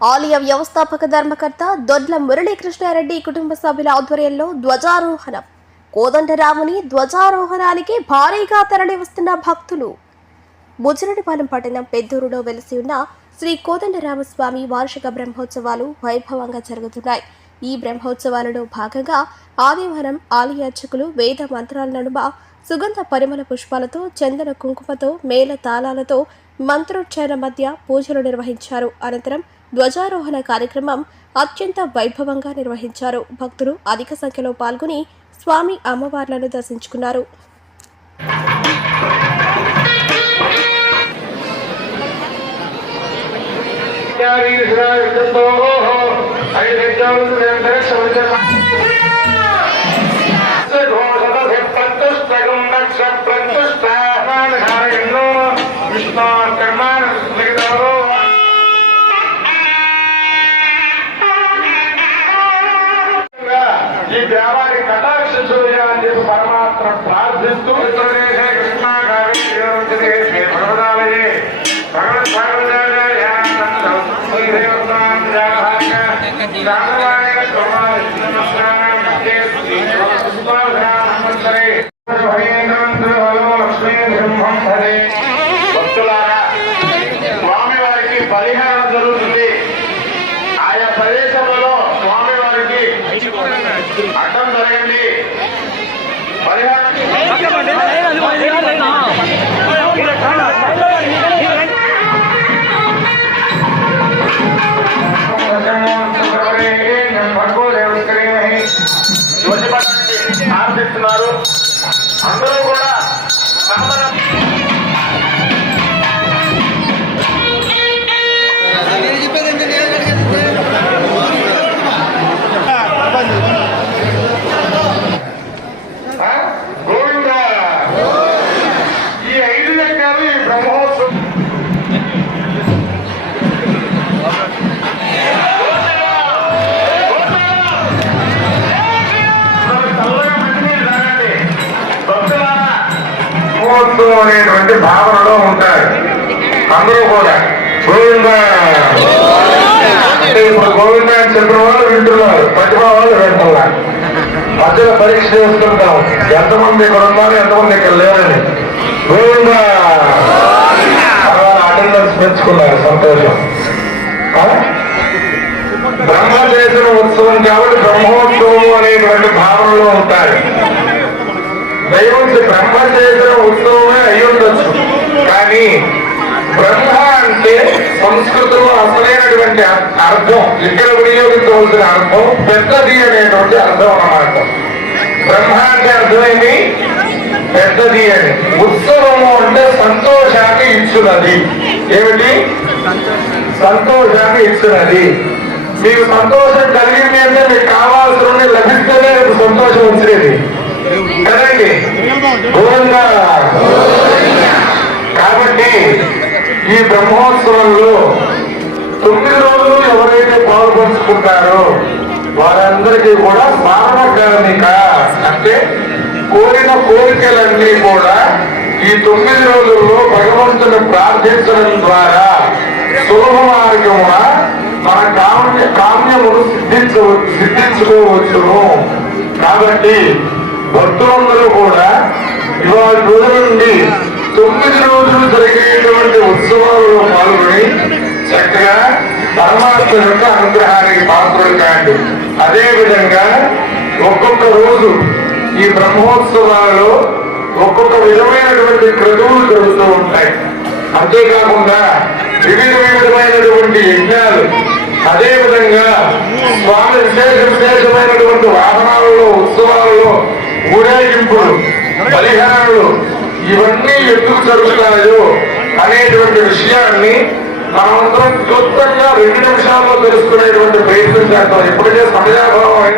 ఆలయ వ్యవస్థాపక ధర్మకర్త దొడ్ల మురళీకృష్ణారెడ్డి కుటుంబ సభ్యుల ఆధ్వర్యంలో ధ్వజారోహణం. కోదండరాముని ధ్వజారోహణానికి భారీగా తరలి వస్తున్న భక్తులు. ముజిరెడ్డిపాలెం పట్టణం పెద్దూరులో వెలిసి ఉన్న శ్రీ కోదండరామస్వామి వార్షిక బ్రహ్మోత్సవాలు వైభవంగా జరుగుతున్నాయి. ఈ బ్రహ్మోత్సవాలలో భాగంగా ఆదివారం ఆలయ అర్చకులు వేద మంత్రాల నడుమ సుగంధ పరిమళ పుష్పాలతో, చందన కుంకుమతో, మేళ తాళాలతో మంత్రోచ్చారణ మధ్య పూజలు నిర్వహించారు. అనంతరం ధ్వజారోహణ కార్యక్రమం అత్యంత వైభవంగా నిర్వహించారు. భక్తులు అధిక సంఖ్యలో పాల్గొని స్వామి అమ్మవార్లను దర్శించుకున్నారు. ఈ దేవాన్ని కటాక్షించాలని చెప్పి పరమాత్మ ప్రార్థిస్తూ భక్తులారా, స్వామి వారికి పరిహారం జరుగుతుంది. ఆయా ప్రదేశంలో స్వామి వారికి అడ్డం జరగండి. పరిహారం ఆర్థిస్తున్నారు. అందరూ కూడా అనేటువంటి భావనలో ఉంటారు. అందరూ కూడా గోవింద అంటే ఇప్పుడు గోవింద అని చెప్పిన వాళ్ళు వింటున్నారు, ప్రతిభ వాళ్ళు వింటున్నారు. మధ్యలో పరీక్ష చేసుకుంటాం ఎంతమంది ఇక్కడ ఉన్నారు, ఎంతమంది ఇక్కడ లేరని. గోవింద అటెండెన్స్ పెంచుకున్నారు, సంతోషం. బ్రహ్మ చేసిన ఉత్సవం కాబట్టి బ్రహ్మోత్సవం అనేటువంటి భావనలో ఉంటారు. దైవం బ్రహ్మ చేసిన ఉత్సవమే అయ్యుండొచ్చు, కానీ బ్రహ్మ అంటే సంస్కృతంలో అసలైనటువంటి అర్థం, ఇక్కడ వినియోగించవలసిన అర్థం పెద్దది అనేటువంటి అర్థం అన్నమాట. బ్రహ్మ అంటే అర్థమైంది పెద్దది అని. ఉత్సవము అంటే సంతోషాన్ని ఇచ్చున్నది. ఏమిటి? సంతోషాన్ని ఇచ్చున్నది. మీకు సంతోషం కలిగింది అంటే మీకు కావాల్సిన లభిస్తేనే సంతోషం వచ్చేది కదండి. గోవిందా. కాబట్టి ఈ బ్రహ్మోత్సవంలో 9 రోజులు ఎవరైతే పాల్పంచుకుంటారో వారందరికీ కూడా సార్వకాలిక అంటే కోరిన కోరికలన్నీ కూడా ఈ 9 రోజుల్లో భగవంతుని ప్రార్థించడం ద్వారా సులభ మార్గమున మన కామ్యమును సిద్ధించుకోవచ్చును. కాబట్టి భక్తులందరూ కూడా ఇవాళ రోజు నుండి 9 రోజులు జరిగేటువంటి ఉత్సవాల్లో పాల్గొని చక్కగా పరమాత్మ యొక్క అనుగ్రహానికి పాత్రలు కాండి. అదేవిధంగా ఒక్కొక్క రోజు ఈ బ్రహ్మోత్సవాలలో ఒక్కొక్క విధమైనటువంటి క్రతువులు జరుగుతూ ఉంటాయి. అంతేకాకుండా వివిధమైనటువంటి యజ్ఞాలు, అదేవిధంగా స్వామి విశేషమైనటువంటి వాహనాలలో, ఉత్సవాలలో ఊరేగింపులు, బలిహారాలు ఇవన్నీ ఎందుకు జరుగుతాయో అనేటువంటి విషయాన్ని మనమందరం క్లుప్తంగా 2 నిమిషాల్లో తెలుసుకునేటువంటి ప్రయత్నం చేస్తాం. ఎప్పుడైతే సమయాభావం